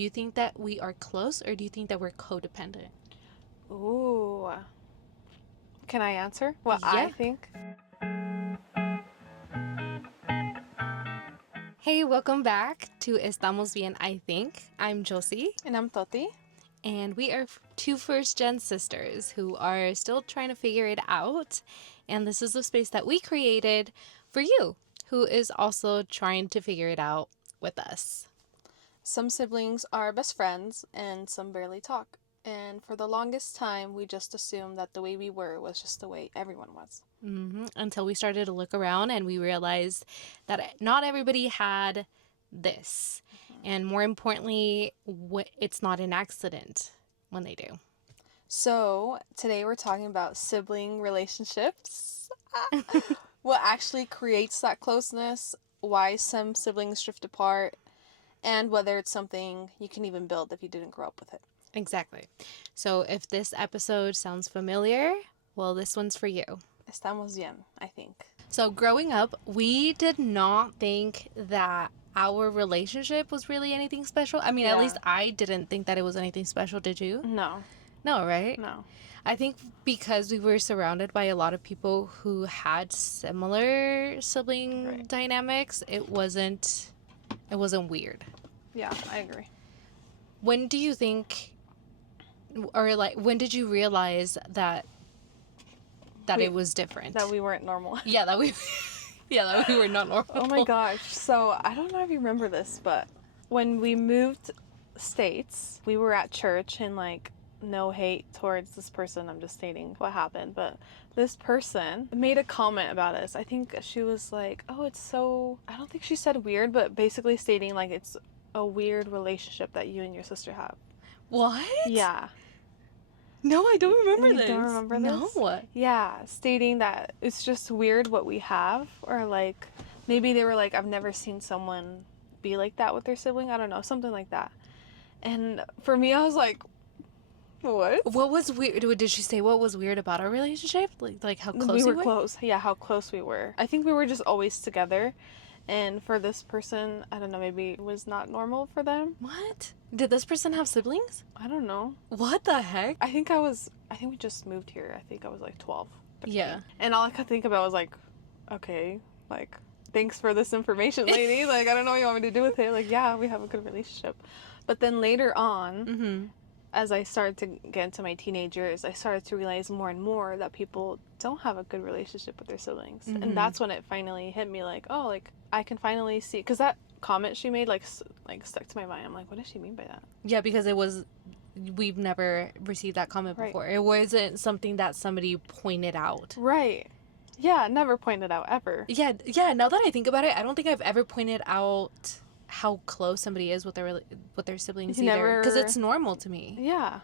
Do you think that we are close, or do you think that we're codependent? Ooh. Can I answer what Yeah. I think? Hey, welcome back to Estamos Bien, I think. I'm Josie. And I'm Toti. And we are two first-gen sisters who are still trying to figure it out. And this is a space that we created for you, who is also trying to figure it out with us. Some siblings are best friends and some barely talk. And for the longest time, we just assumed that the way we were was just the way everyone was. Until we started to look around and we realized that not everybody had this. And more importantly, it's not an accident when they do. So today we're talking about sibling relationships. What actually creates that closeness, why some siblings drift apart, and whether it's something you can even build if you didn't grow up with it. Exactly. So if this episode sounds familiar, well, this one's for you. Estamos bien, I think. So growing up, we did not think that our relationship was really anything special. I mean, at least I didn't think that it was anything special. Did you? No. No, right? No. I think because we were surrounded by a lot of people who had similar sibling dynamics, it wasn't weird. Yeah, I agree. When do you think, or like, when did you realize that it was different? That we weren't normal. Yeah, that we were not normal. Oh my gosh. So, I don't know if you remember this, but when we moved states, we were at church and like, no hate towards this person. I'm just stating what happened. But this person made a comment about us. I think she was like, oh, it's so... I don't think she said weird, but basically stating like it's a weird relationship that you and your sister have. What? Yeah. No, I don't remember this. You don't remember this? No. Yeah, stating that it's just weird what we have. Or like, maybe they were like, I've never seen someone be like that with their sibling. I don't know, something like that. And for me, I was like, what? What was weird? Did she say what was weird about our relationship? Like how close we were? Close. Yeah, how close we were. I think we were just always together. And for this person, I don't know, maybe it was not normal for them. What? Did this person have siblings? I don't know. What the heck? I think we just moved here. I think I was like 12. 13. Yeah. And all I could think about was like, okay, like, thanks for this information, lady. Like, I don't know what you want me to do with it. Like, yeah, we have a good relationship. But then later on, as I started to get into my teenage years, I started to realize more and more that people don't have a good relationship with their siblings. And that's when it finally hit me like, oh, like, I can finally see. Because that comment she made, like stuck to my mind. I'm like, what does she mean by that? Yeah, because we've never received that comment before. It wasn't something that somebody pointed out. Right. Yeah, never pointed out, ever. Yeah, now that I think about it, I don't think I've ever pointed out how close somebody is with their siblings either, because it's normal to me. Yeah.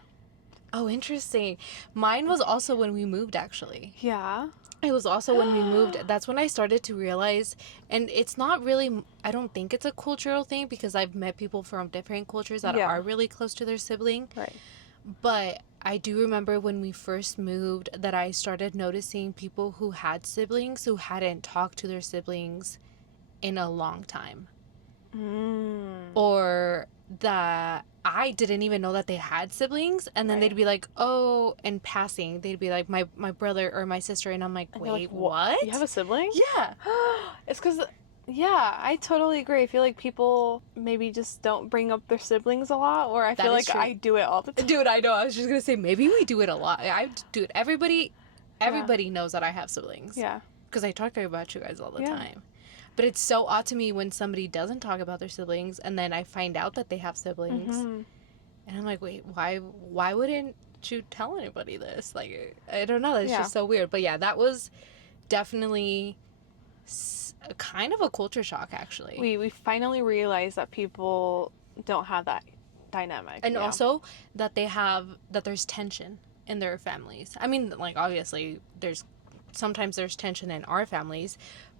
Oh, interesting. Mine was also when we moved, actually. Yeah. It was also when we moved. That's when I started to realize, and it's not really, I don't think it's a cultural thing, because I've met people from different cultures that are really close to their sibling. Right. But I do remember when we first moved that I started noticing people who had siblings who hadn't talked to their siblings in a long time. Or that I didn't even know that they had siblings, and then they'd be like, oh, in passing, they'd be like, my brother or my sister, and I'm like, wait, what? You have a sibling? Yeah. It's because, yeah, I totally agree. I feel like people maybe just don't bring up their siblings a lot, or I feel like I do it all the time. Dude, I know. I was just going to say, maybe we do it a lot. Dude, everybody knows that I have siblings. Yeah. Because I talk about you guys all the time. But it's so odd to me when somebody doesn't talk about their siblings, and then I find out that they have siblings. And I'm like, wait, why wouldn't you tell anybody this? Like, I don't know. That's just so weird. But yeah, that was definitely kind of a culture shock, actually. We finally realized that people don't have that dynamic. And also that there's tension in their families. I mean, like, obviously, sometimes there's tension in our families,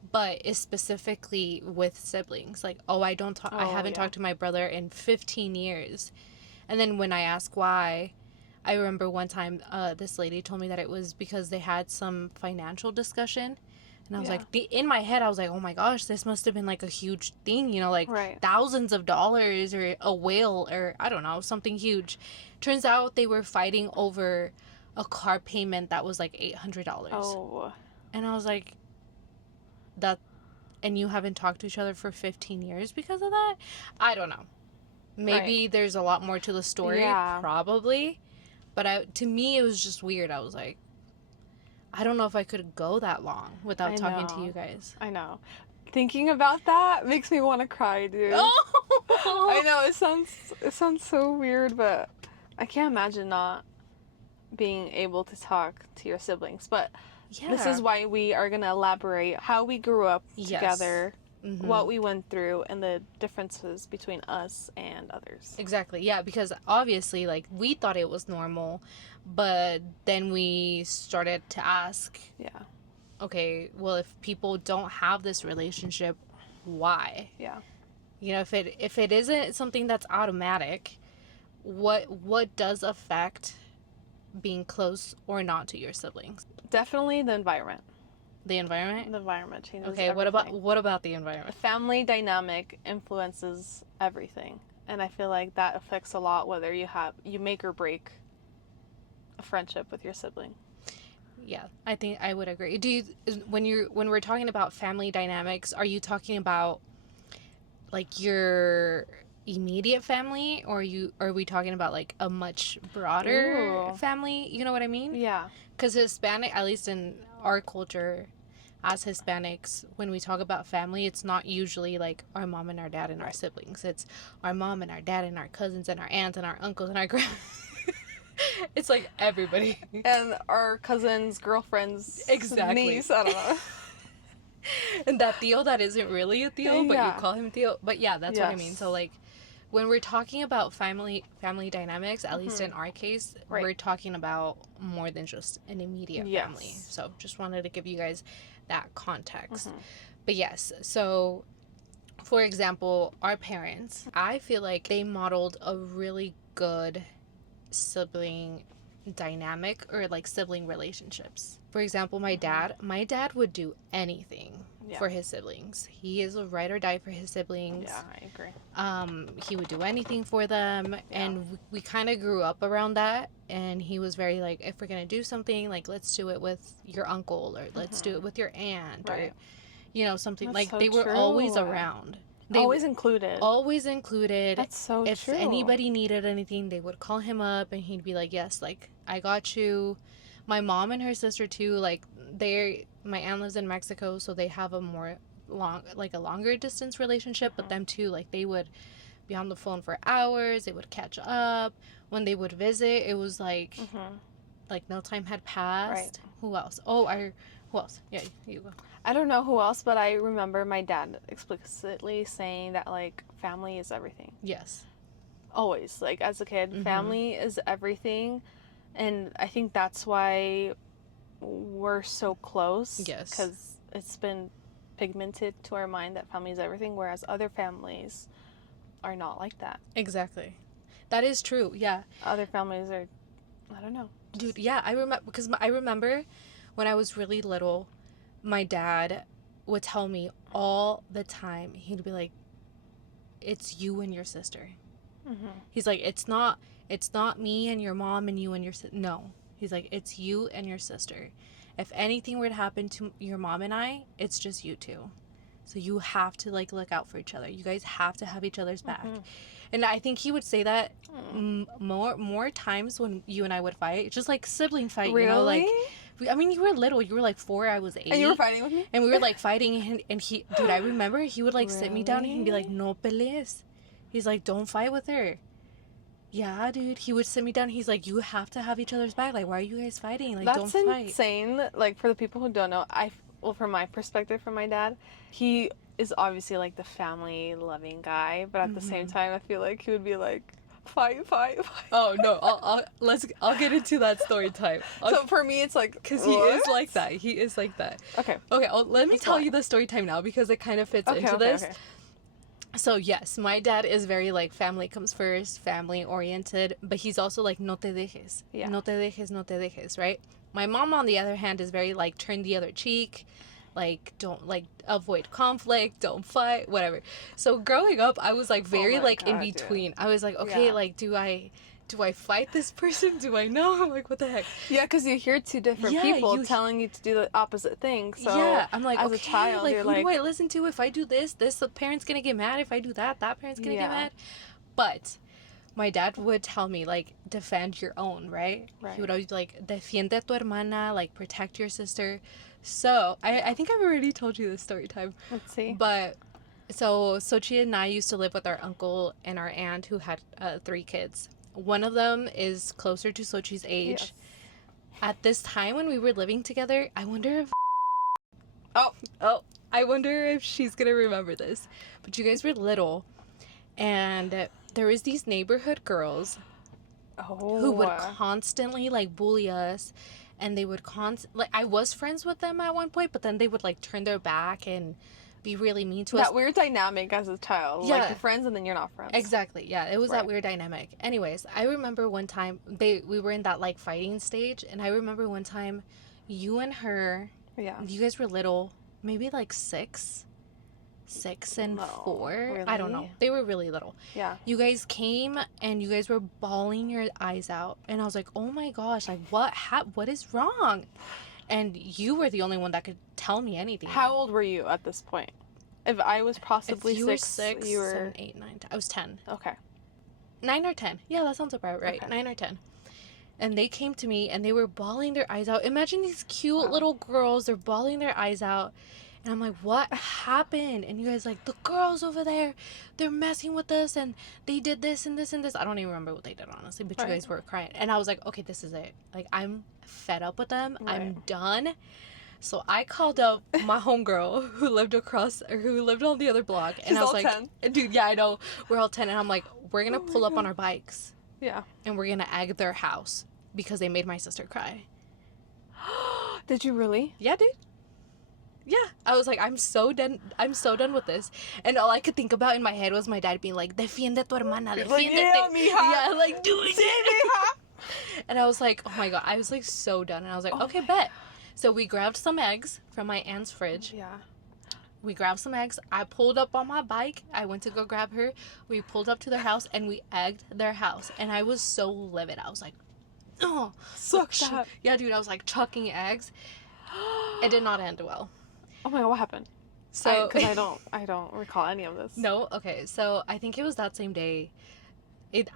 but it's specifically with siblings. Like, oh, I haven't talked to my brother in 15 years. And then when I ask why, I remember one time this lady told me that it was because they had some financial discussion. And I was like, in my head, I was like, oh my gosh, this must have been like a huge thing, you know, like thousands of dollars or a whale or I don't know, something huge. Turns out they were fighting over a car payment that was like $800. Oh. And I was like, that, and you haven't talked to each other for 15 years because of that? I don't know. Maybe there's a lot more to the story, probably. But to me, it was just weird. I was like, I don't know if I could go that long without talking to you guys. I know. Thinking about that makes me want to cry, dude. Oh! I know, it sounds so weird, but I can't imagine not being able to talk to your siblings. But this is why we are going to elaborate how we grew up together, what we went through, and the differences between us and others. Exactly, yeah, because obviously, like, we thought it was normal, but then we started to ask, okay, well, if people don't have this relationship, why? Yeah. You know, if it isn't something that's automatic, what does affect being close or not to your siblings? Definitely the environment. The environment? The environment changes everything. What about the environment? Family dynamic influences everything. And I feel like that affects a lot whether you make or break a friendship with your sibling. Yeah, I think I would agree. When we're talking about family dynamics, are you talking about like your immediate family, or are we talking about like a much broader family? You know what I mean? Yeah. Because Hispanic, at least in our culture, as Hispanics, when we talk about family, it's not usually like our mom and our dad and our siblings. It's our mom and our dad and our cousins and our aunts and our uncles and our grandmas. It's like everybody. And our cousin's girlfriend's niece, I don't know. And that tío that isn't really a tío, but you call him tío. But yeah, that's what I mean. So like, when we're talking about family dynamics, at least in our case, we're talking about more than just an immediate family. So just wanted to give you guys that context. But yes, so for example, our parents, I feel like they modeled a really good sibling dynamic or like sibling relationships. For example, my dad would do anything for his siblings. He is a ride or die for his siblings. Yeah, I agree. He would do anything for them, and we kind of grew up around that. And he was very like, if we're gonna do something, like let's do it with your uncle, or let's do it with your aunt, or you know, something. That's like so they were always around. They always included. Always included. That's so if true. If anybody needed anything, they would call him up, and he'd be like, yes, like I got you. My mom and her sister too, like my aunt lives in Mexico, so they have a longer distance relationship. But them too, like they would be on the phone for hours. They would catch up. When they would visit, it was like no time had passed. Right. Who else? Who else? Yeah, you go. I don't know who else, but I remember my dad explicitly saying that like family is everything. Yes. Always, like as a kid, family is everything. And I think that's why we're so close. Yes. Because it's been pigmented to our mind that family is everything, whereas other families are not like that. Exactly. That is true, yeah. Other families are, I don't know. Dude, yeah, I remember when I was really little, my dad would tell me all the time, he'd be like, it's you and your sister. He's like, it's not me and your mom and you and your sister. No. He's like, it's you and your sister. If anything were to happen to your mom and I, it's just you two. So you have to like look out for each other. You guys have to have each other's back. And I think he would say that more times when you and I would fight, just like sibling fight. Really? You know, like I mean, you were little. You were like 4. I was 8. And you were fighting with me? And we were like fighting. And he, dude, I remember he would like sit me down and he'd be like, no pelees. He's like, don't fight with her. Yeah, dude. He would sit me down. He's like, you have to have each other's back. Like, why are you guys fighting? Like, That's don't fight. That's insane. Like, for the people who don't know, from my perspective, from my dad, he is obviously like the family loving guy, but at the same time, I feel like he would be like, fight. Oh no, I'll get into that story time. So for me, it's like, because he is like that. He is like that. Okay. Let me tell you the story time now because it kind of fits into this. Okay. So yes, my dad is very like family comes first, family oriented, but he's also like no te dejes, no te dejes, right? My mom, on the other hand, is very like turn the other cheek, like, don't, like, avoid conflict, don't fight, whatever. So growing up, I was, like, very, like, God, in between. Yeah. I was like, okay, like, do I fight this person? Do I know? I'm like, what the heck? Yeah, because you hear two different people telling you to do the opposite thing. So yeah, I'm like, as a child, like, who do I listen to? If I do this the parent's gonna get mad. If I do that parent's gonna get mad. But my dad would tell me, like, defend your own, right? He would always be like, defiende tu hermana, like, protect your sister. So, I think I've already told you this story time. Let's see. But, so, Sochi and I used to live with our uncle and our aunt who had 3 kids. One of them is closer to Sochi's age. Yes. At this time when we were living together, I wonder if... Oh, I wonder if she's gonna remember this. But you guys were little, and there was these neighborhood girls who would constantly, like, bully us, and they would like, I was friends with them at one point, but then they would, like, turn their back and be really mean to us. That weird dynamic as a child. Yeah. Like, you're friends and then you're not friends. Exactly. Yeah, it was that weird dynamic. Anyways, I remember one time, we were in that, like, fighting stage, and I remember one time, you and her, you guys were little, maybe, like, 6 and 4. Really? I don't know. They were really little. Yeah. You guys came and you guys were bawling your eyes out. And I was like, oh my gosh, like, what is wrong? And you were the only one that could tell me anything. How old were you at this point? If I was possibly if you 6, you were 7, 8, 9, 10. I was 10. Okay. 9 or 10. Yeah, that sounds about right. Okay. 9 or 10. And they came to me and they were bawling their eyes out. Imagine these cute little girls. They're bawling their eyes out. And I'm like, what happened? And you guys like, the girls over there, they're messing with us and they did this and this and this. I don't even remember what they did, honestly, but you guys were crying. And I was like, okay, this is it. Like, I'm fed up with them. I'm done. So I called up my homegirl who lived on the other block. And She's I was all like, 10. Dude, yeah, I know. We're all 10. And I'm like, we're going to pull up on our bikes. Yeah. And we're going to egg their house because they made my sister cry. Did you really? Yeah, dude. Yeah, I was like, I'm so done with this. And all I could think about in my head was my dad being like, defiende tu hermana, defiende. Like, yeah, mija. Yeah, like, do it. Yeah, and I was like, oh my God, I was like so done. And I was like, okay, bet. So we grabbed some eggs from my aunt's fridge. Yeah. We grabbed some eggs. I pulled up on my bike. I went to go grab her. We pulled up to their house and we egged their house. And I was so livid. I was like, oh. Suck that. Yeah, dude, I was like chucking eggs. It did not end well. Oh my God, what happened? So, because I don't recall any of this. No, okay. So I think it was that same day.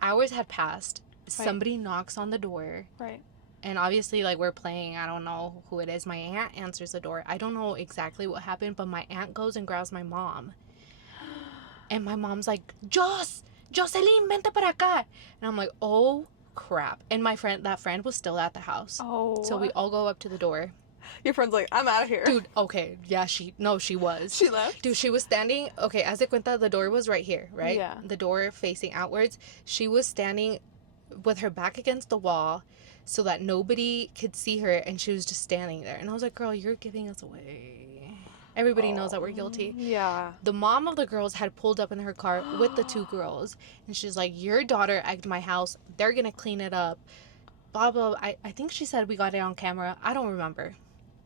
Hours had passed. Right. Somebody knocks on the door. Right. And obviously, like, we're playing. I don't know who it is. My aunt answers the door. I don't know exactly what happened, but my aunt goes and grabs my mom. And my mom's like, Jocelyn, vente para acá. And I'm like, oh crap. And that friend was still at the house. Oh. So we all go up to the door. Your friend's like, I'm out of here. Dude, okay. Yeah, she was. She left? Dude, she was standing. Okay, as de cuenta, the door was right here, right? Yeah. The door facing outwards. She was standing with her back against the wall so that nobody could see her, and she was just standing there. And I was like, girl, you're giving us away. Everybody knows that we're guilty. Yeah. The mom of the girls had pulled up in her car with the 2 girls, and she's like, your daughter egged my house. They're going to clean it up. Blah, blah. I think she said we got it on camera. I don't remember.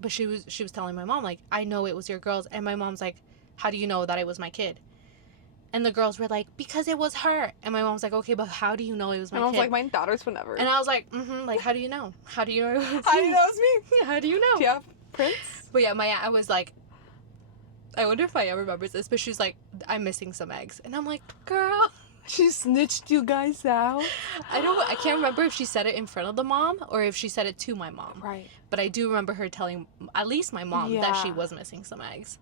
But she was telling my mom, like, I know it was your girls. And my mom's like, how do you know that it was my kid? And the girls were like, because it was her. And my mom's like, okay, but how do you know it was my kid? And I was like, my daughters would never. And I was like, like, how do you know? How do you know it was me? How do you know it's me? Yeah, how do you know? Do you have prints? But yeah, my aunt was like, I wonder if my aunt remembers this, but she's like, I'm missing some eggs. And I'm like, girl. She snitched you guys out? I can't remember if she said it in front of the mom or if she said it to my mom. Right. But I do remember her telling at least my mom that she was missing some eggs.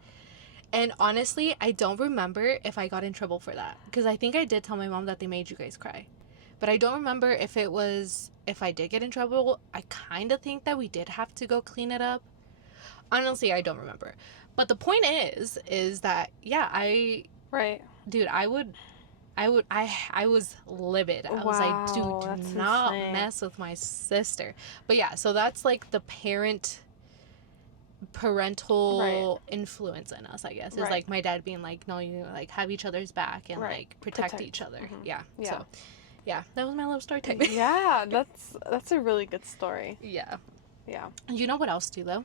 And honestly, I don't remember if I got in trouble for that. Because I think I did tell my mom that they made you guys cry. But I don't remember if I did get in trouble. I kind of think that we did have to go clean it up. Honestly, I don't remember. But the point is that, yeah, dude, I was livid. I was like, dude, do not mess with my sister. But yeah, so that's like the parental influence in us, I guess. Is like my dad being like, no, you like have each other's back and like protect each other. Mm-hmm. Yeah. So yeah, that was my little story time. Yeah, that's a really good story. Yeah. Yeah. You know what else too though?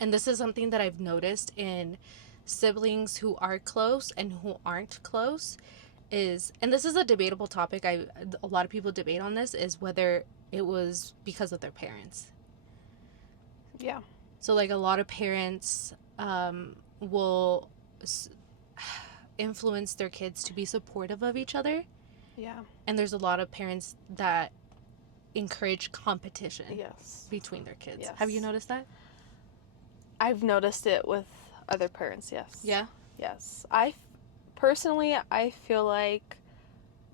And this is something that I've noticed in siblings who are close and who aren't close is, and this is a debatable topic, a lot of people debate on this, is whether it was because of their parents. Yeah. So like a lot of parents will influence their kids to be supportive of each other. Yeah. And there's a lot of parents that encourage competition Yes. between their kids. Yes. Have you noticed that? I've noticed it with other parents, yes. Yeah? Yes. Personally, I feel like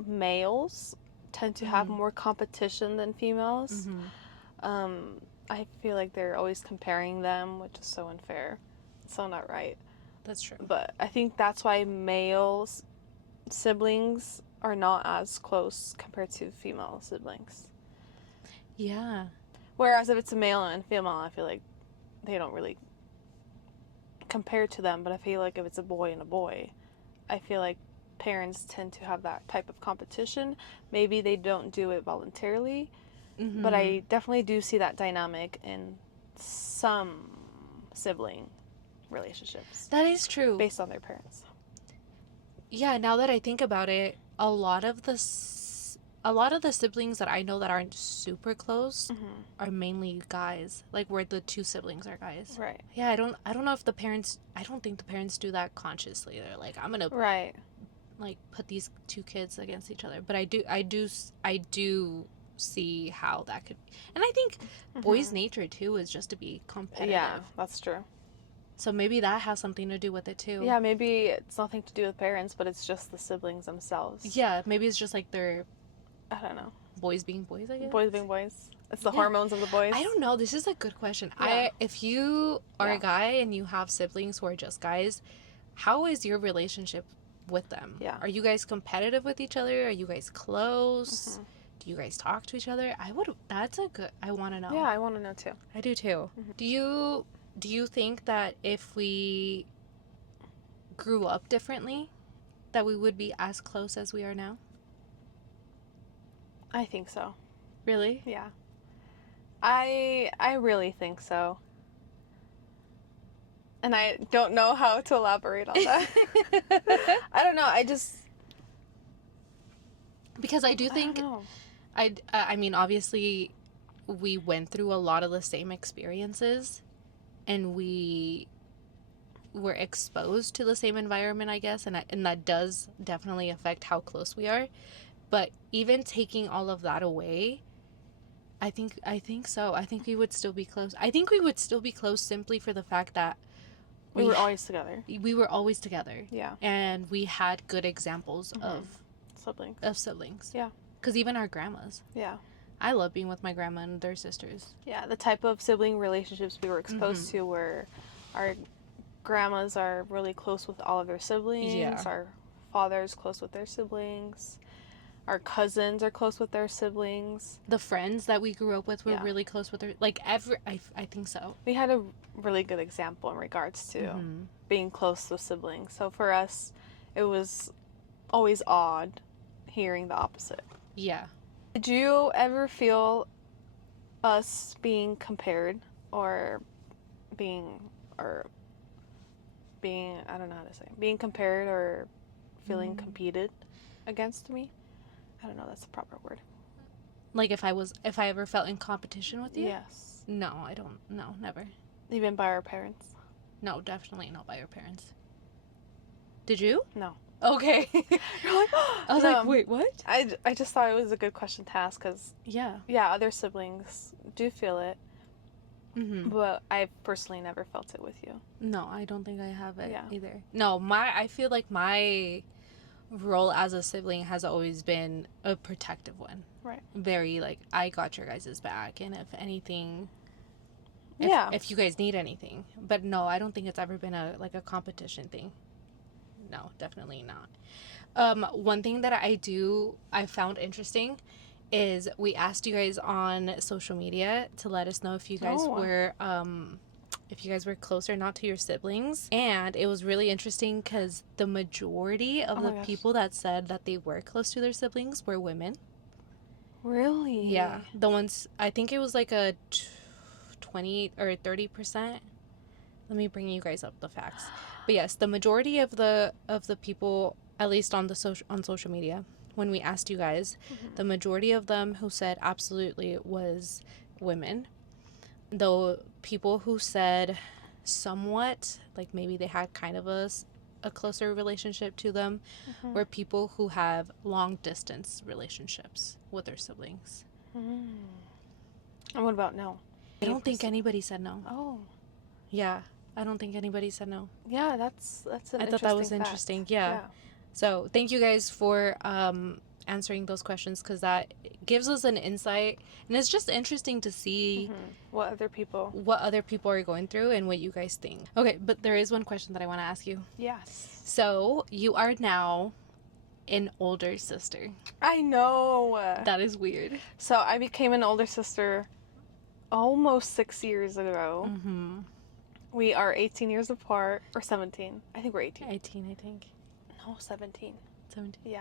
males tend to have more competition than females. I feel like they're always comparing them, which is so unfair. So not right. That's true. But I think that's why male siblings are not as close compared to female siblings. Yeah. Whereas if it's a male and female, I feel like they don't really compare to them. But I feel like if it's a boy and a boy, I feel like parents tend to have that type of competition. Maybe they don't do it voluntarily, but I definitely do see that dynamic in some sibling relationships. That is true. Based on their parents. Yeah, now that I think about it, a lot of the siblings that I know that aren't super close are mainly guys. Like where the two siblings are guys. Right. Yeah, I don't know if the parents, I don't think the parents do that consciously. They're like, I'm going to right. like put these two kids against each other. But I do see how that could, and I think boys' nature too is just to be competitive. Yeah, that's true. So maybe that has something to do with it too. Yeah, maybe it's nothing to do with parents, but it's just the siblings themselves. Yeah, maybe it's just like they're, I don't know. Boys being boys, I guess. Boys being boys. It's the hormones of the boys. I don't know. This is a good question. Yeah. If you are a guy and you have siblings who are just guys, how is your relationship with them? Yeah. Are you guys competitive with each other? Are you guys close? Do you guys talk to each other? I want to know. Yeah, I want to know too. I do too. Do you think that if we grew up differently, that we would be as close as we are now? I think so. Really? Yeah. I really think so. And I don't know how to elaborate on that. I don't know. Because I do think, I mean, obviously, we went through a lot of the same experiences, and we were exposed to the same environment, I guess, and that does definitely affect how close we are. But even taking all of that away, I think so. I think we would still be close. I think we would still be close simply for the fact that we were always together. We were always together. Yeah. And we had good examples of siblings. Yeah. Because even our grandmas. Yeah. I love being with my grandma and their sisters. Yeah, the type of sibling relationships we were exposed to were our grandmas are really close with all of their siblings. Yeah. Our father's close with their siblings. Our cousins are close with their siblings. The friends that we grew up with were really close with their... Like, I think so. We had a really good example in regards to being close with siblings. So for us, it was always odd hearing the opposite. Yeah. Did you ever feel us being compared or being, I don't know how to say, being compared or feeling competed against me? I don't know, that's the proper word. Like if I ever felt in competition with you? Yes. No, I don't. No, never. Even by our parents? No, definitely not by our parents. Did you? No. Okay. You're like, I was like, wait, what? I just thought it was a good question to ask because, yeah, other siblings do feel it. But I personally never felt it with you. No, I don't think I have it either. No, I feel like my role as a sibling has always been a protective one. Right. Very, like, I got your guys' back, and if anything, if you guys need anything. But no, I don't think it's ever been a competition thing. No, definitely not. One thing that I found interesting is we asked you guys on social media to let us know if you guys were close or not to your siblings. And it was really interesting because the majority of the people that said that they were close to their siblings were women. Really? Yeah. The ones, I think it was like a 20 or 30%. let me bring you guys up the facts. But yes, the majority of the people, at least on social media, when we asked you guys, the majority of them who said absolutely was women. The people who said somewhat, like maybe they had kind of a closer relationship to them, were people who have long distance relationships with their siblings. And what about no? I don't think anybody said no. Oh. Yeah, I don't think anybody said no. Yeah, that's an interesting I thought that was fact. interesting. Yeah. So thank you guys for answering those questions, because that gives us an insight, and it's just interesting to see what other people are going through and what you guys think. Okay, but there is one question that I want to ask you. Yes. So you are now an older sister. I know. That is weird. So I became an older sister almost 6 years ago. We are 18 years apart, or 17. I think we're 18. 18, I think. No, 17. 17. Yeah.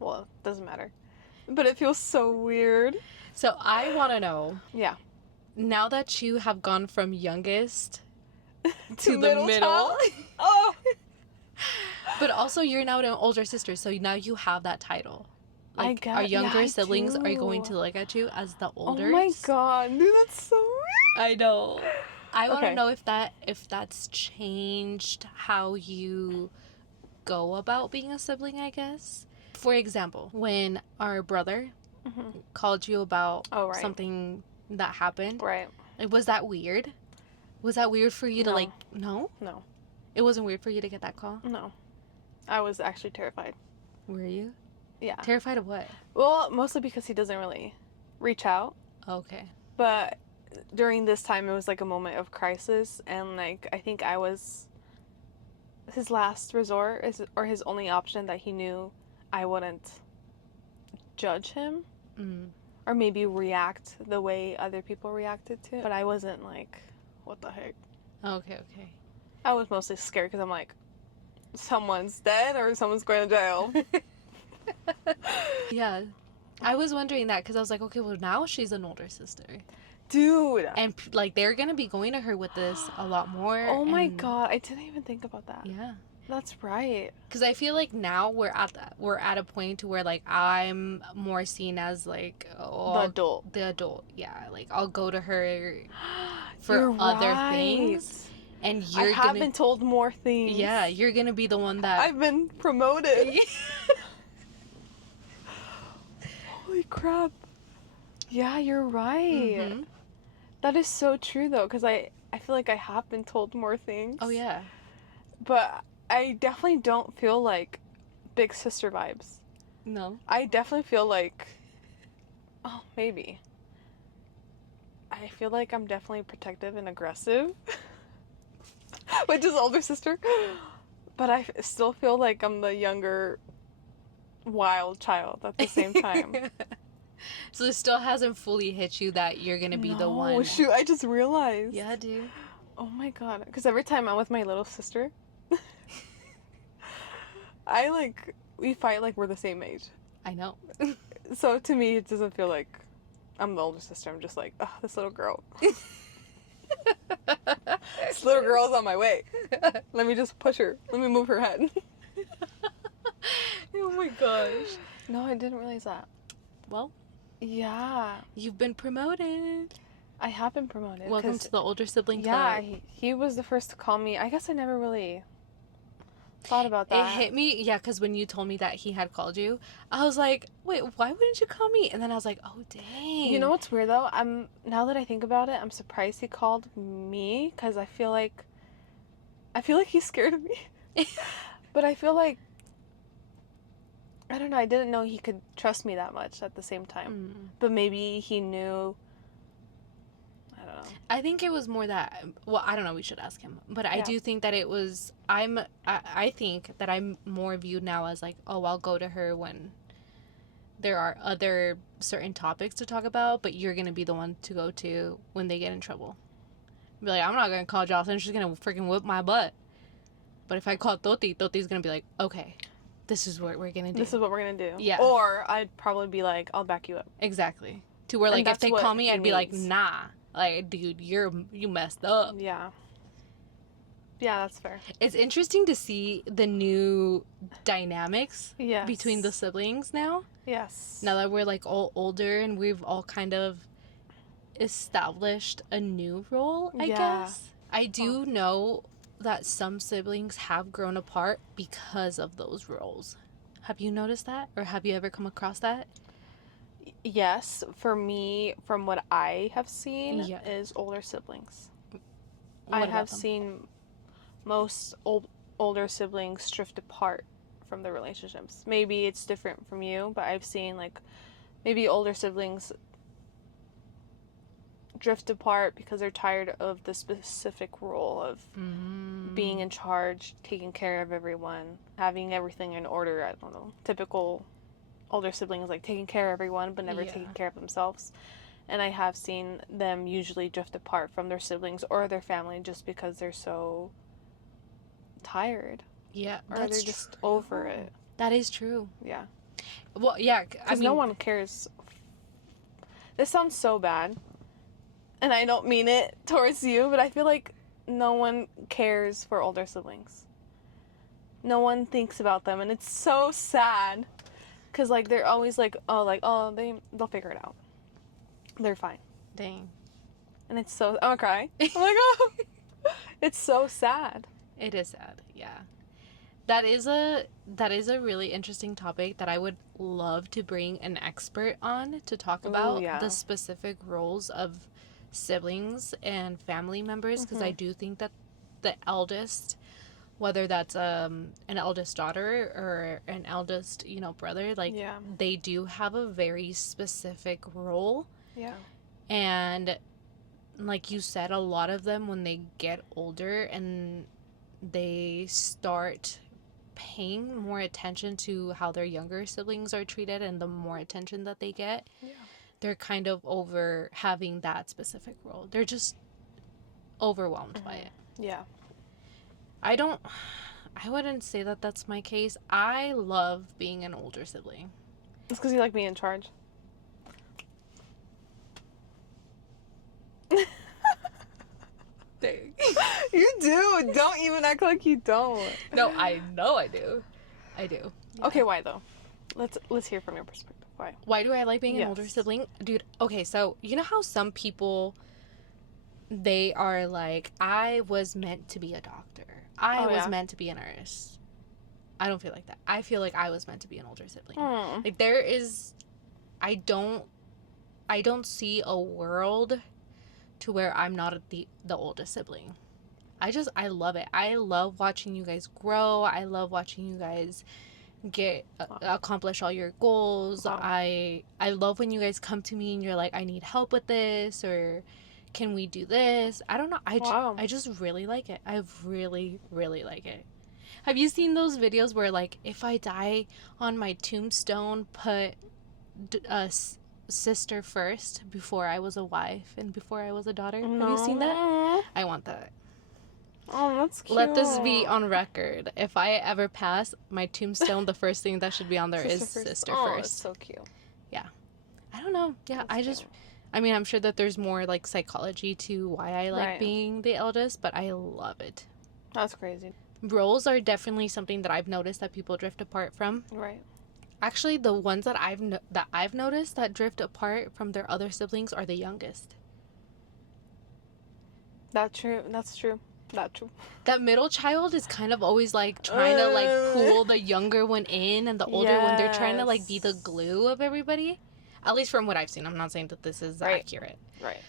Well, it doesn't matter. But it feels so weird. So I want to know. Yeah. Now that you have gone from youngest to the middle. Oh. But also you're now an older sister, so now you have that title. Like, our younger siblings are going to look at you as the older. Oh my god, dude, that's so weird. I know. I want to know if that's changed how you go about being a sibling, I guess. For example, when our brother called you about something that happened, right? Was that weird? Was that weird for you to like? No. No. It wasn't weird for you to get that call? No. I was actually terrified. Were you? Yeah. Terrified of what? Well, mostly because he doesn't really reach out. Okay. But during this time, it was like a moment of crisis, and like I think I was his last resort, or his only option that he knew I wouldn't judge him, or maybe react the way other people reacted to it. But I wasn't like, what the heck? Okay. I was mostly scared because I'm like, someone's dead or someone's going to jail. Yeah. I was wondering that because I was like, okay, well, now she's an older sister. Dude. And, like, they're going to be going to her with this a lot more. Oh, my God. I didn't even think about that. Yeah. That's right. Because I feel like now we're at a point to where, like, I'm more seen as, like... the adult. The adult, yeah. Like, I'll go to her for You're other right. things. And I have been told more things. Yeah, you're going to be the one that... I've been promoted. Holy crap. Yeah, you're right. That is so true, though, because I feel like I have been told more things. Oh, yeah. But I definitely don't feel like big sister vibes. No. I definitely feel like... Oh, maybe. I feel like I'm definitely protective and aggressive. Which is older sister. But I still feel like I'm the younger wild child at the same time. So it still hasn't fully hit you that you're going to be the one. Oh, shoot. I just realized. Yeah, dude. Oh, my God. Because every time I'm with my little sister, we fight like we're the same age. I know. So to me, it doesn't feel like I'm the older sister. I'm just like, oh, this little girl. This little girl's on my way. Let me just push her. Let me move her head. Oh my gosh. No, I didn't realize that. Well, yeah. You've been promoted. I have been promoted. Welcome to the older sibling club. Yeah, he was the first to call me. I guess I never really thought about that. It hit me, yeah, because when you told me that he had called you, I was like, wait, why wouldn't you call me? And then I was like, oh, dang. You know what's weird, though? Now that I think about it, I'm surprised he called me, because I feel like he's scared of me. But I feel like, I don't know, I didn't know he could trust me that much at the same time. But maybe he knew... I think it was more that, well, I don't know, we should ask him, but I do think that it was, I think that I'm more viewed now as like, oh, I'll go to her when there are other certain topics to talk about, but you're going to be the one to go to when they get in trouble. Be like, I'm not going to call Jocelyn, she's going to freaking whip my butt. But if I call Toti's going to be like, okay, this is what we're going to do. This is what we're going to do. Yeah. Or I'd probably be like, I'll back you up. Exactly. To where, like, if they call me, I'd be like, nah. Like, dude, you messed up. Yeah. Yeah, that's fair. It's interesting to see the new dynamics Yes. between the siblings now. Yes. Now that we're like all older and we've all kind of established a new role, I guess. I do know that some siblings have grown apart because of those roles. Have you noticed that? Or have you ever come across that? Yes, for me, from what I have seen, Yeah. is older siblings. What I about have them? seen most older siblings drift apart from their relationships. Maybe it's different from you, but I've seen like maybe older siblings drift apart because they're tired of the specific role of being in charge, taking care of everyone, having everything in order. I don't know. Typical older siblings like taking care of everyone but never taking care of themselves. And I have seen them usually drift apart from their siblings or their family just because they're so tired. Yeah, Or they're just over it. That is true. Yeah. Well, yeah, Because no one cares. This sounds so bad. And I don't mean it towards you, but I feel like no one cares for older siblings. No one thinks about them, and it's so sad. Because, like, they're always like, they'll figure it out. They're fine. Dang. And it's so, I'm gonna cry. Oh my god. It's so sad. It is sad, yeah. That is a really interesting topic that I would love to bring an expert on to talk about the specific roles of siblings and family members, because I do think that the eldest, whether that's an eldest daughter or an eldest, brother, like they do have a very specific role. Yeah. And like you said, a lot of them, when they get older and they start paying more attention to how their younger siblings are treated and the more attention that they get, they're kind of over having that specific role. They're just overwhelmed by it. Yeah. I wouldn't say that that's my case. I love being an older sibling. It's because you like being in charge. Dang. You do. Don't even act like you don't. No, I know I do. I do. Yeah. Okay, why though? Let's hear from your perspective. Why? Why do I like being an older sibling? Dude, okay, so you know how some people, they are like, I was meant to be a doctor. I was meant to be a nurse. I don't feel like that. I feel like I was meant to be an older sibling. Like there is, I don't see a world to where I'm not the oldest sibling. I love it. I love watching you guys grow. I love watching you guys accomplish all your goals. I love when you guys come to me and you're like, I need help with this, or can we do this? I don't know. I just really like it. I really, really like it. Have you seen those videos where, like, if I die on my tombstone, put sister first before I was a wife and before I was a daughter? No. Have you seen that? I want that. Oh, that's cute. Let this be on record. If I ever pass, my tombstone, the first thing that should be on there is sister first. Oh, it's so cute. Yeah. I don't know. Yeah, I'm sure that there's more, like, psychology to why I like being the eldest, but I love it. That's crazy. Roles are definitely something that I've noticed that people drift apart from. Right. Actually, the ones that I've noticed that drift apart from their other siblings are the youngest. That's true. That's true. Not true. That middle child is kind of always like trying to like pull the younger one in, and the older one, they're trying to like be the glue of everybody. At least from what I've seen. I'm not saying that this is accurate. Right.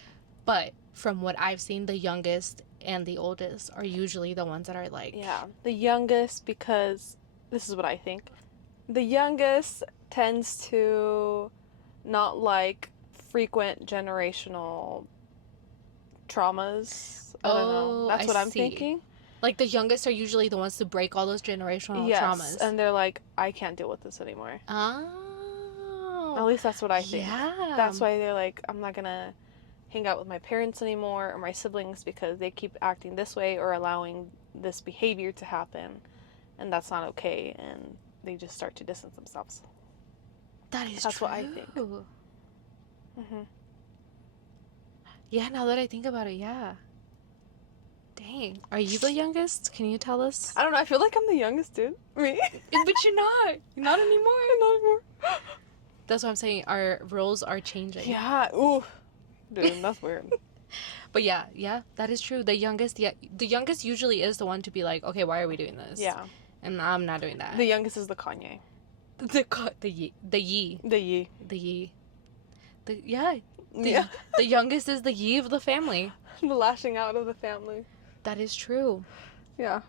But from what I've seen, the youngest and the oldest are usually the ones that are like... Yeah. The youngest, because this is what I think. The youngest tends to not like frequent generational traumas. I don't know. That's what I'm thinking. Like, the youngest are usually the ones to break all those generational traumas. And they're like, I can't deal with this anymore. Oh. At least that's what I think. Yeah. That's why they're like, I'm not gonna hang out with my parents anymore or my siblings because they keep acting this way or allowing this behavior to happen, and that's not okay, and they just start to distance themselves. That's what I think. Yeah, now that I think about it, yeah. Dang. Are you the youngest? Can you tell us? I don't know. I feel like I'm the youngest, dude. Me? But you're not. You're not anymore. Not anymore. That's what I'm saying. Our roles are changing. Yeah. Ooh. Dude, that's weird. But yeah, that is true. The youngest usually is the one to be like, okay, why are we doing this? Yeah. And I'm not doing that. The youngest is the Kanye. The youngest is the ye of the family. The lashing out of the family. That is true. Yeah.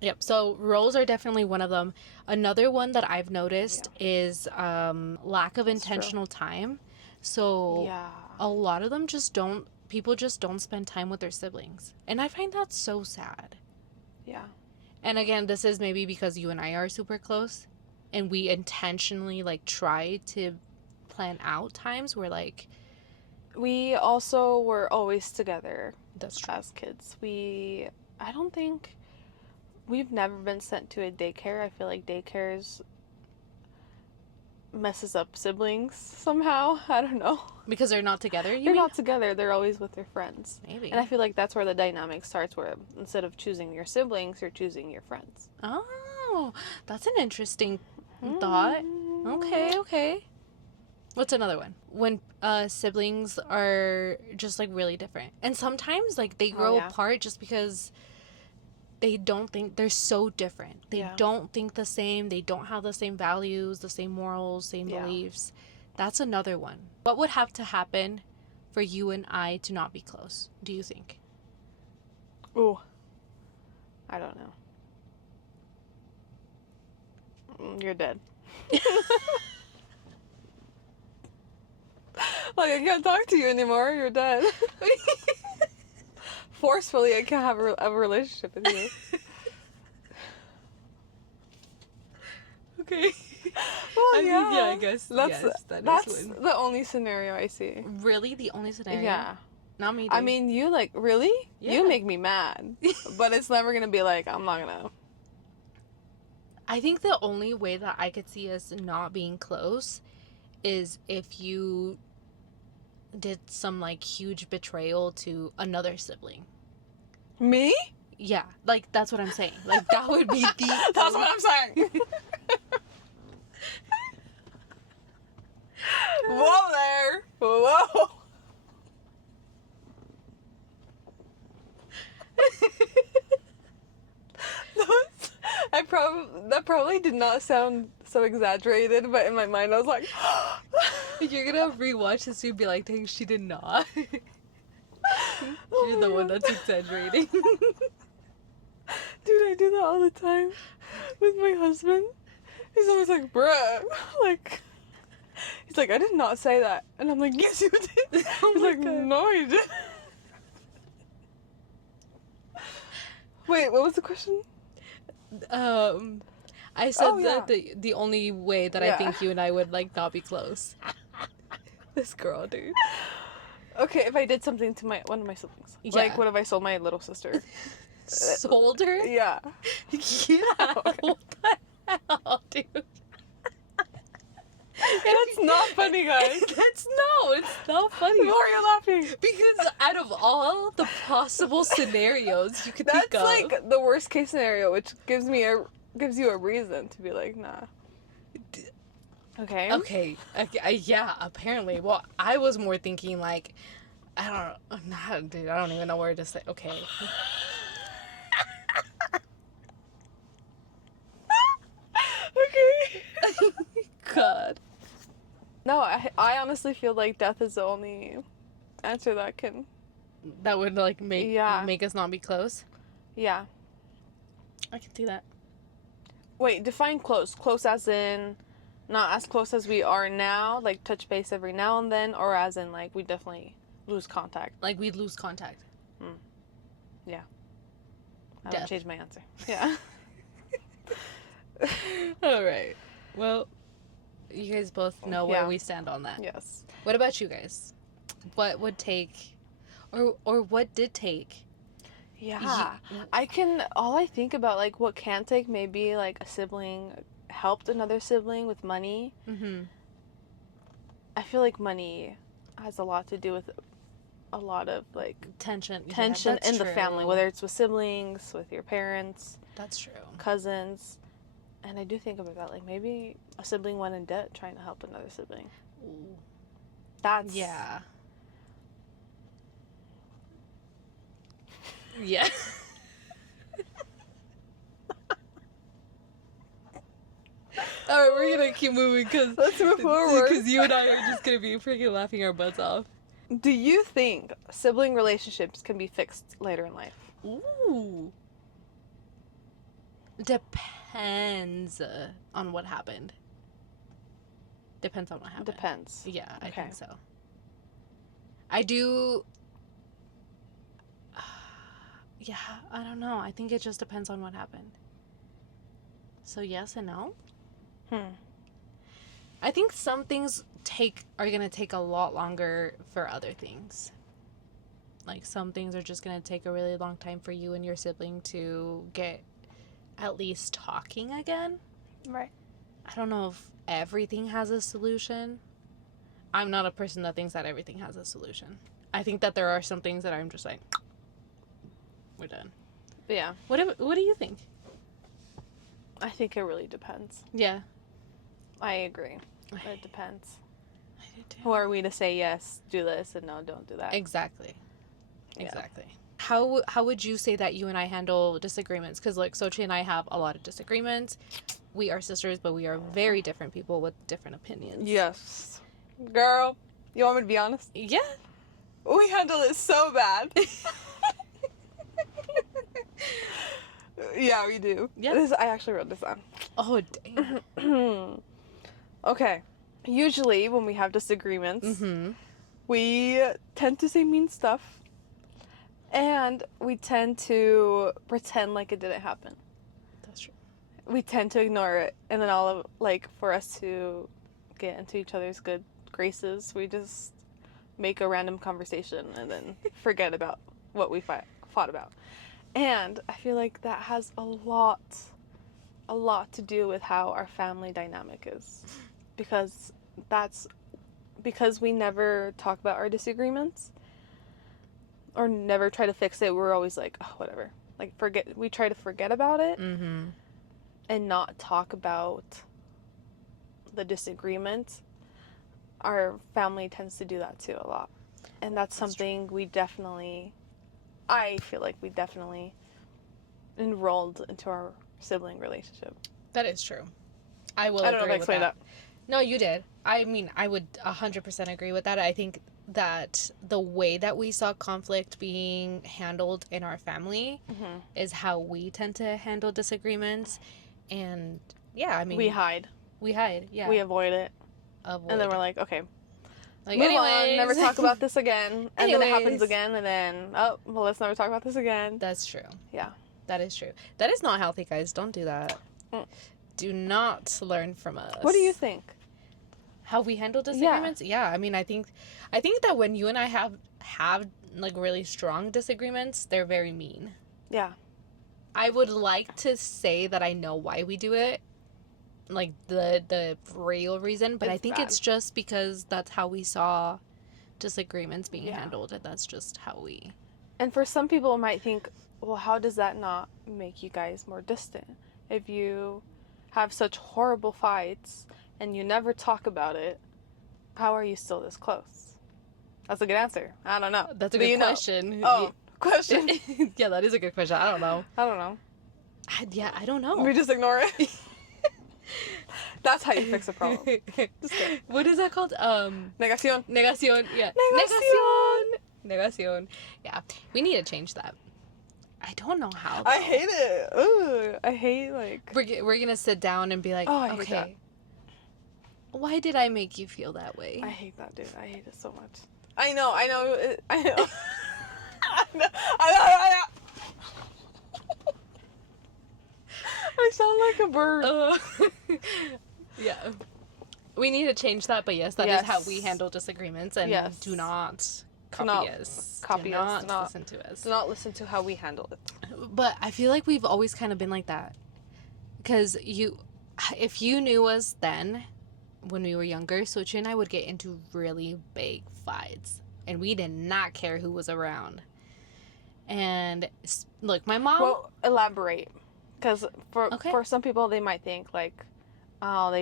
Yep. So roles are definitely one of them. Another one that I've noticed is lack of intentional time. So a lot of them people just don't spend time with their siblings. And I find that so sad. Yeah. And again, this is maybe because you and I are super close and we intentionally like try to plan out times where like we also were always together. That's true. As kids. I don't think we've never been sent to a daycare. I feel like daycares messes up siblings somehow. I don't know. Because they're not together, you mean? They're not together. They're always with their friends. Maybe. And I feel like that's where the dynamic starts, where instead of choosing your siblings, you're choosing your friends. Oh, that's an interesting thought. Okay. What's another one? When siblings are just like really different. And sometimes like they grow apart just because they don't think they're so different. They don't think the same. They don't have the same values, the same morals, same beliefs. That's another one. What would have to happen for you and I to not be close, do you think? Ooh. I don't know. You're dead. Like, I can't talk to you anymore. You're dead. Forcefully, I can't have a relationship with you. Okay. Well, I guess. That's the only scenario I see. Really? The only scenario? Yeah. Not me, dude. I mean, you, like, really? Yeah. You make me mad. But it's never gonna be like, I'm not gonna... I think the only way that I could see us not being close is if you did some, like, huge betrayal to another sibling. Me? Yeah. Like, that's what I'm saying. Like, that would be the... That's what I'm saying! Whoa there! Whoa! That probably did not sound so exaggerated, but in my mind I was like... You're gonna rewatch this and be like, dang, she did not. You're the one that's exaggerating. Dude, I do that all the time with my husband. He's always like, bruh. Like, he's like, I did not say that. And I'm like, yes, you did. He's like, God. No, you didn't. Wait, what was the question? I said that the only way that I think you and I would, like, not be close. This girl, dude. Okay, if I did something to one of my siblings. Yeah. Like, what if I sold my little sister? Sold her? Yeah. Yeah. Okay. What the hell, dude? It's not funny, guys. It's not funny. Why are you laughing? Because out of all the possible scenarios you could think of, that's like the worst case scenario, which gives you a reason to be like, nah. Okay. Yeah, apparently. Well, I was more thinking like, I don't even know where to say. Okay. Okay. God. No, I honestly feel like death is the only answer that would like make us not be close. Yeah. I can see that. Wait, define close. Close as in not as close as we are now, like touch base every now and then, or as in like we definitely lose contact. Like we'd lose contact. Yeah. I don't change my answer. Yeah. All right. Well, you guys both know where we stand on that. Yes. What about you guys? What would take, or what did take? Yeah. All I think about, like, what can take, maybe, like, a sibling helped another sibling with money. Mm-hmm. I feel like money has a lot to do with a lot of like tension in the family, whether it's with siblings, with your parents. That's true. Cousins. And I do think about that, like maybe a sibling went in debt trying to help another sibling. Ooh. That's yeah. Yeah. All right, we're gonna keep moving because let's move forward. Because you and I are just gonna be freaking laughing our butts off. Do you think sibling relationships can be fixed later in life? Ooh. Depends on what happened. Depends on what happened. Depends. Yeah, I think so. I do. Yeah, I don't know. I think it just depends on what happened. So yes and no. I think some things are gonna take a lot longer for other things. Like some things are just gonna take a really long time for you and your sibling to get at least talking again. Right. I don't know if everything has a solution. I'm not a person that thinks that everything has a solution. I think that there are some things that I'm just like, we're done. Yeah. What do you think? I think it really depends. Yeah. I agree. It depends. I do too. Who are we to say yes, do this, and no, don't do that? Exactly. Yeah. Exactly. How would you say that you and I handle disagreements? Because like Sochi and I have a lot of disagreements. We are sisters, but we are very different people with different opinions. Yes. Girl, you want me to be honest? Yeah. We handle it so bad. Yeah, we do. Yeah. I actually wrote this down. Oh, dang. Okay. Usually when we have disagreements, we tend to say mean stuff. And we tend to pretend like it didn't happen. That's true. We tend to ignore it. And then for us to get into each other's good graces, we just make a random conversation and then forget about what we fought about. And I feel like that has a lot to do with how our family dynamic is. Because we never talk about our disagreements or never try to fix it. We're always like, oh, whatever. Like we try to forget about it and not talk about the disagreement. Our family tends to do that too a lot. And that's something I feel like we definitely enrolled into our sibling relationship. That is true. I don't know if I explained that. No, you did. I mean, I would 100% agree with that. I think that the way that we saw conflict being handled in our family is how we tend to handle disagreements. And yeah, I mean, we hide, yeah, we avoid it, and then we're like, okay, like, move anyways. on, never talk about this again. And then it happens Anyways. again, and then well, let's never talk about this again. That's true. Yeah, that is true. That is not healthy, guys. Don't do that. Do not learn from us. What do you think? How we handle disagreements? Yeah, I mean, I think that when you and I have like really strong disagreements, they're very mean. Yeah. I would like to say that I know why we do it, like the real reason, but I think it's just because that's how we saw disagreements being handled, and that's just how we. And for some people, it might think, well, how does that not make you guys more distant? If you have such horrible fights and you never talk about it, how are you still this close? That's a good answer. I don't know. That's a good question. Oh, question. Yeah, that is a good question. I don't know. I don't know. I don't know. We just ignore it. That's how you fix a problem. Just kidding. What is that called? Negación. Yeah. Negación. Yeah. We need to change that. I don't know how, though. I hate it. Ooh, I hate, like... We're gonna sit down and be like, I hate okay, that. Why did I make you feel that way? I hate that, dude. I hate it so much. I know. I know. I know. I sound like a bird. Yeah. We need to change that, but yes, that is how we handle disagreements, and do not copy us. Do not listen to us. Do not listen to how we handle it. But I feel like we've always kind of been like that. Because if you knew us then, when we were younger, Sochi and I would get into really big fights. and we did not care who was around. And look, my mom... Well, elaborate. Because for some people, they might think, like, oh,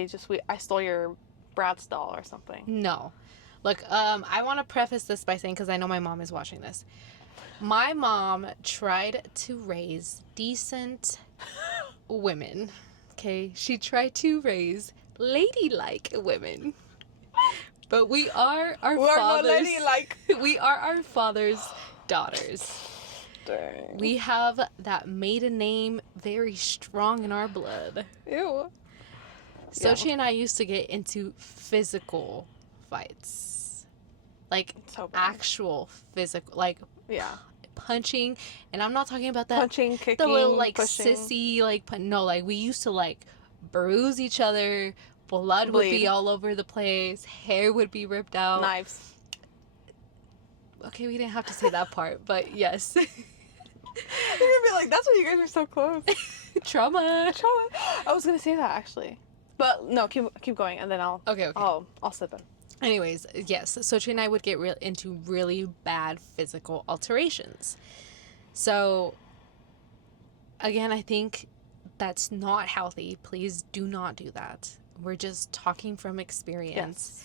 I stole your Bratz doll or something. No. Look, I want to preface this by saying, because I know my mom is watching this. My mom tried to raise decent women. Okay? She tried to raise ladylike women. But we are our fathers. We are our father's daughters. Dang. We have that maiden name very strong in our blood. Ew. Sochi and I used to get into physical fights. Like, so bad. actual physical, like, yeah, punching. And I'm not talking about that. Punching, kicking, the little, like, pushing. sissy, like, no, like, we used to, like, bruise each other. Blood would be all over the place. Hair would be ripped out. Knives. Okay, we didn't have to say that part, but yes. You're gonna be like, that's why you guys are so close. Trauma. I was gonna say that, actually. But no, keep going, and then I'll slip in. Anyways, yes, Sochi and I would get into really bad physical alterations. So, again, I think that's not healthy. Please do not do that. We're just talking from experience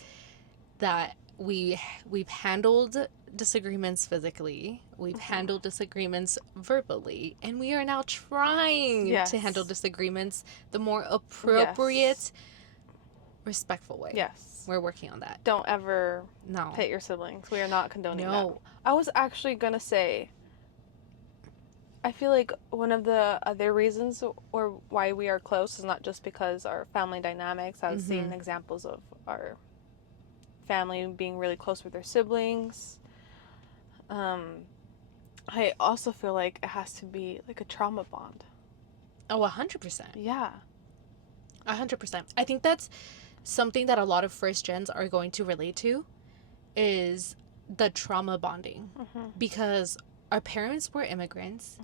that we've handled disagreements physically, we've handled disagreements verbally, and we are now trying to handle disagreements the more appropriate, respectful way. Yes. We're working on that. Don't ever hit your siblings. We are not condoning that. I was actually gonna say, I feel like one of the other reasons or why we are close is not just because our family dynamics. I've seen examples of our family being really close with their siblings. I also feel like it has to be like a trauma bond. Oh, 100%. Yeah. 100%. I think that's something that a lot of first gens are going to relate to, is the trauma bonding. Because our parents were immigrants.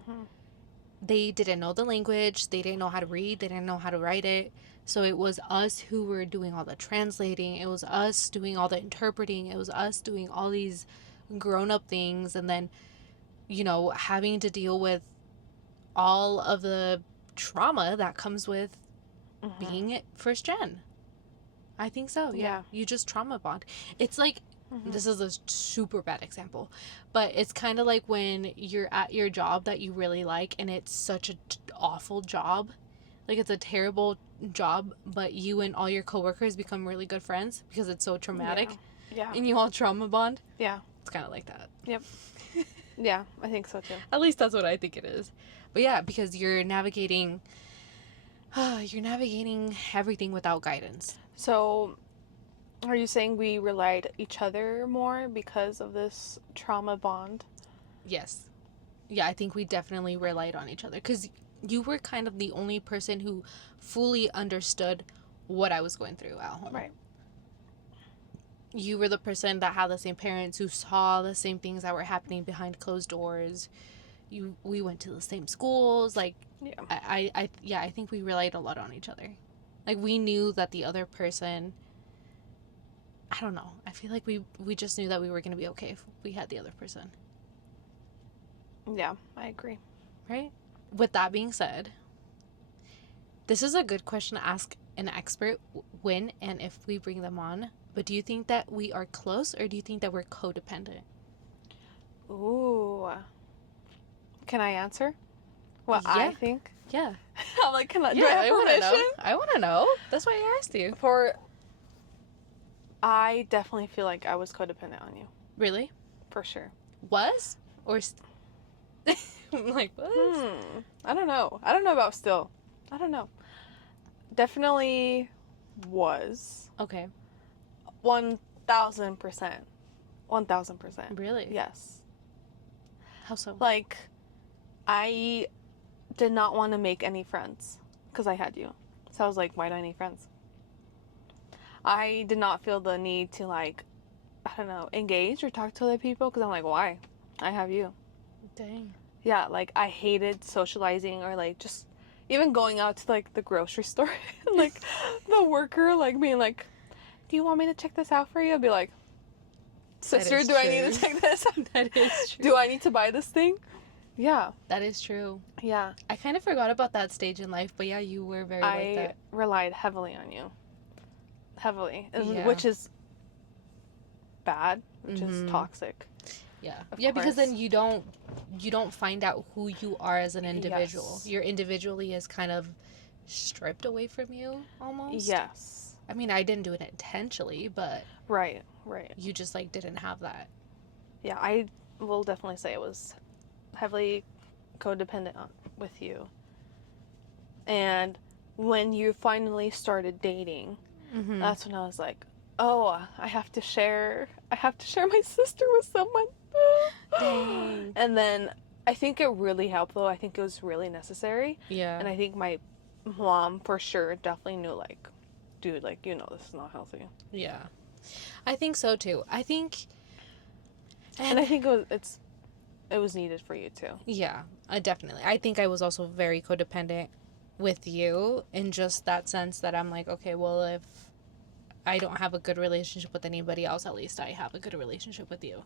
They didn't know the language. They didn't know how to read. They didn't know how to write it. So it was us who were doing all the translating. It was us doing all the interpreting. It was us doing all these grown-up things. And then, you know, having to deal with all of the trauma that comes with being first gen. I think so, yeah. You just trauma bond. It's like, this is a super bad example, but it's kind of like when you're at your job that you really like and it's such an awful job. Like, it's a terrible job, but you and all your coworkers become really good friends because it's so traumatic. Yeah. And you all trauma bond. Yeah. It's kind of like that. Yep. Yeah, I think so too. At least that's what I think it is. But yeah, because you're navigating everything without guidance. So, are you saying we relied each other more because of this trauma bond? Yes. Yeah, I think we definitely relied on each other because you were kind of the only person who fully understood what I was going through at home. Right. You were the person that had the same parents who saw the same things that were happening behind closed doors. We went to the same schools. Like, I think we relied a lot on each other. Like, we knew that the other person, I don't know. I feel like we just knew that we were going to be okay if we had the other person. Yeah, I agree. Right? With that being said, this is a good question to ask an expert when and if we bring them on. But do you think that we are close or do you think that we're codependent? Ooh. Can I answer what I think? Yeah. I'm like, do I have permission? I want to know. That's why I asked you. I definitely feel like I was codependent on you. Really? For sure. Was? Or I'm like, was? I don't know. I don't know about still. I don't know. Definitely was. Okay. 1,000%. 1,000%. Really? Yes. How so? Like, I did not want to make any friends because I had you. So I was like, why do I need friends? I did not feel the need to, like, I don't know, engage or talk to other people because I'm like, why? I have you. Dang. Yeah, like, I hated socializing or, like, just even going out to, like, the grocery store. Like, the worker, like, being like, do you want me to check this out for you? I'd be like, Sister, do I need to take this? That is true. Do I need to buy this thing? Yeah. That is true. Yeah. I kind of forgot about that stage in life, but yeah, you were very like that. I relied heavily on you. Heavily. Yeah. Which is bad, which is toxic. Yeah. Of yeah, because course. then you don't find out who you are as an individual. Yes. Your individually is kind of stripped away from you almost. Yes. I mean, I didn't do it intentionally, but Right. you just like didn't have that. Yeah, I will definitely say it was heavily codependent with you. And when you finally started dating, that's when I was like, oh, I have to share my sister with someone. Dang. And then I think it really helped, though. I think it was really necessary. Yeah. And I think my mom for sure definitely knew, like, dude, like, you know, this is not healthy. Yeah. I think so too. I think and I think it was needed for you too. Yeah, definitely. I think I was also very codependent with you in just that sense that I'm like, okay, well, if I don't have a good relationship with anybody else, at least I have a good relationship with you.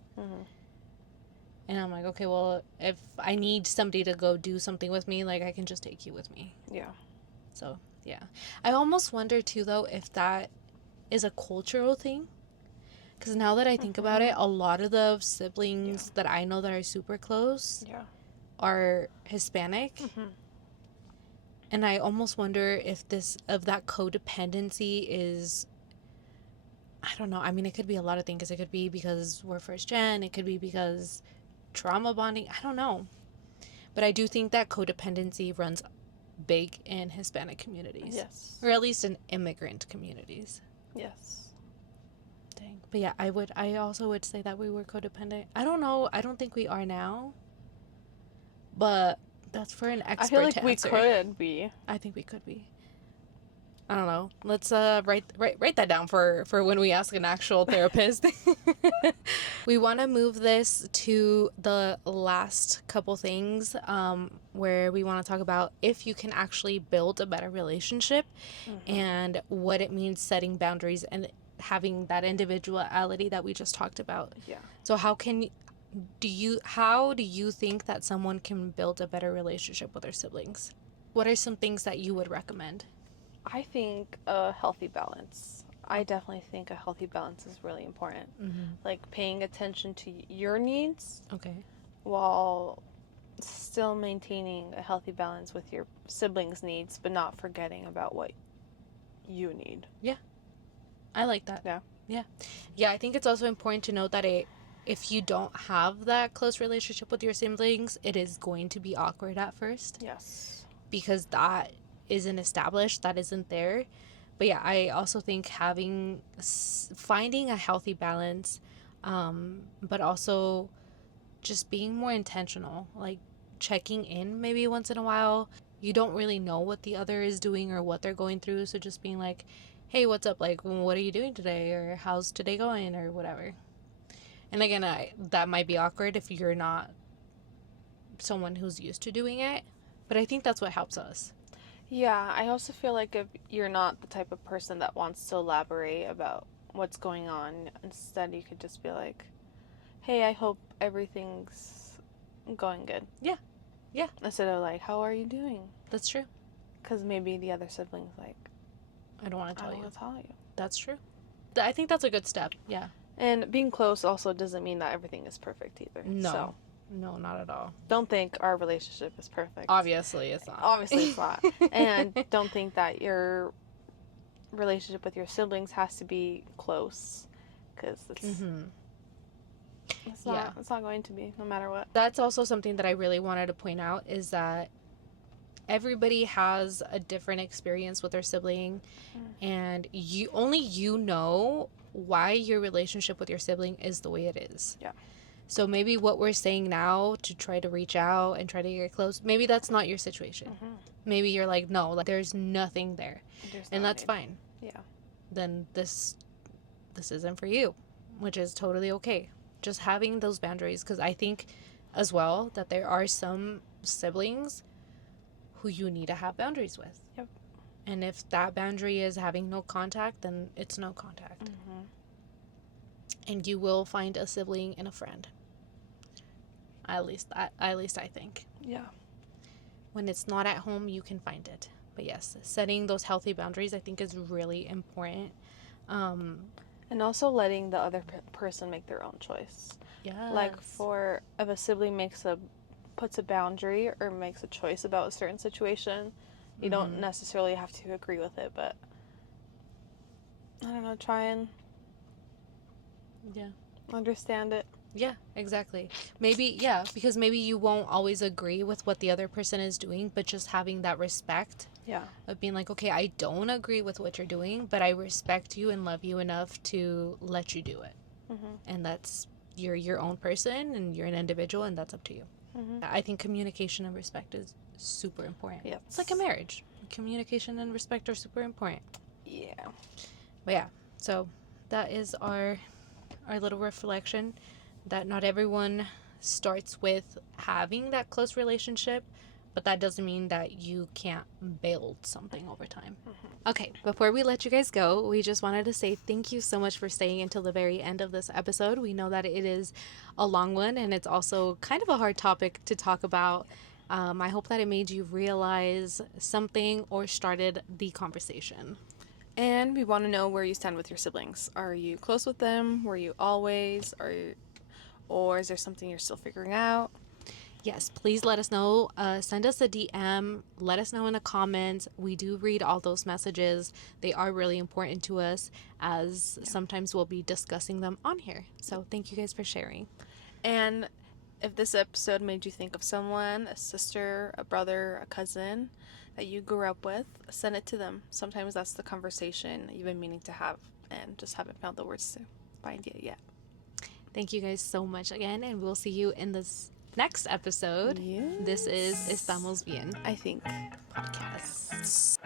And I'm like, okay, well, if I need somebody to go do something with me, like, I can just take you with me. Yeah. So, yeah. I almost wonder, too, though, if that is a cultural thing. Because now that I think about it, a lot of the siblings that I know that are super close are Hispanic. And I almost wonder if that codependency is, I don't know. I mean, it could be a lot of things. It could be because we're first gen. It could be because trauma bonding. I don't know. But I do think that codependency runs big in Hispanic communities. Yes. Or at least in immigrant communities. Yes. Dang. But yeah, I also would say that we were codependent. I don't know. I don't think we are now. But that's for an expert I feel like to we answer. could be. I think we could be. I don't know. Let's write that down for when we ask an actual therapist. We want to move this to the last couple things where we want to talk about if you can actually build a better relationship and what it means setting boundaries and having that individuality that we just talked about. Yeah. So how do you think that someone can build a better relationship with their siblings? What are some things that you would recommend? I think a healthy balance. I definitely think a healthy balance is really important. Like paying attention to your needs. Okay. While still maintaining a healthy balance with your siblings' needs, but not forgetting about what you need. Yeah. I like that. Yeah. Yeah. Yeah, I think it's also important to note that if you don't have that close relationship with your siblings, it is going to be awkward at first. Yes. Because that isn't established, that isn't there. But yeah, I also think finding a healthy balance, but also just being more intentional, like checking in maybe once in a while. You don't really know what the other is doing or what they're going through, so just being like, hey, what's up? Like, what are you doing today? Or how's today going? Or whatever. And again, that might be awkward if you're not someone who's used to doing it, but I think that's what helps us. Yeah, I also feel like if you're not the type of person that wants to elaborate about what's going on, instead you could just be like, hey, I hope everything's going good. Yeah. Yeah. Instead of like, how are you doing? That's true. Because maybe the other sibling's like, I don't want to tell you. That's true. I think that's a good step. Yeah. And being close also doesn't mean that everything is perfect either. No. So no, not at all. don't think our relationship is perfect. Obviously, it's not. Obviously, it's not. And don't think that your relationship with your siblings has to be close. Because it's not going to be, no matter what. That's also something that I really wanted to point out is that everybody has a different experience with their sibling, and you know why your relationship with your sibling is the way it is. Yeah. So maybe what we're saying now to try to reach out and try to get close, maybe that's not your situation. Maybe you're like, no, like there's nothing there. And that's fine. Yeah. Then this isn't for you, which is totally okay. Just having those boundaries, because I think as well that there are some siblings who you need to have boundaries with. Yep. And if that boundary is having no contact, then it's no contact. And you will find a sibling and a friend. At least I think. Yeah. When it's not at home, you can find it. But yes, setting those healthy boundaries, I think, is really important. And also letting the other person make their own choice. Yeah. Like if a sibling puts a boundary or makes a choice about a certain situation, you don't necessarily have to agree with it, but I don't know, try and understand it. Yeah, exactly. Maybe, because maybe you won't always agree with what the other person is doing, but just having that respect. Yeah. Of being like, okay, I don't agree with what you're doing, but I respect you and love you enough to let you do it. And that's, you're your own person and you're an individual, and that's up to you. I think communication and respect is super important. Yeah. It's like a marriage. Communication and respect are super important. Yeah. But yeah, so that is our little reflection, that not everyone starts with having that close relationship, but that doesn't mean that you can't build something over time. Okay, before we let you guys go, we just wanted to say thank you so much for staying until the very end of this episode. We know that it is a long one, and it's also kind of a hard topic to talk about. I hope that it made you realize something or started the conversation. And we want to know where you stand with your siblings. Are you close with them? Were you always? Or is there something you're still figuring out? Yes, please let us know. Send us a DM. Let us know in the comments. We do read all those messages. They are really important to us, as sometimes we'll be discussing them on here. So thank you guys for sharing. And if this episode made you think of someone, a sister, a brother, a cousin that you grew up with, send it to them. Sometimes that's the conversation you've been meaning to have and just haven't found the words to find it yet. Thank you guys so much again, and we'll see you in this next episode. Yes. This is Estamos Bien, I think. podcast.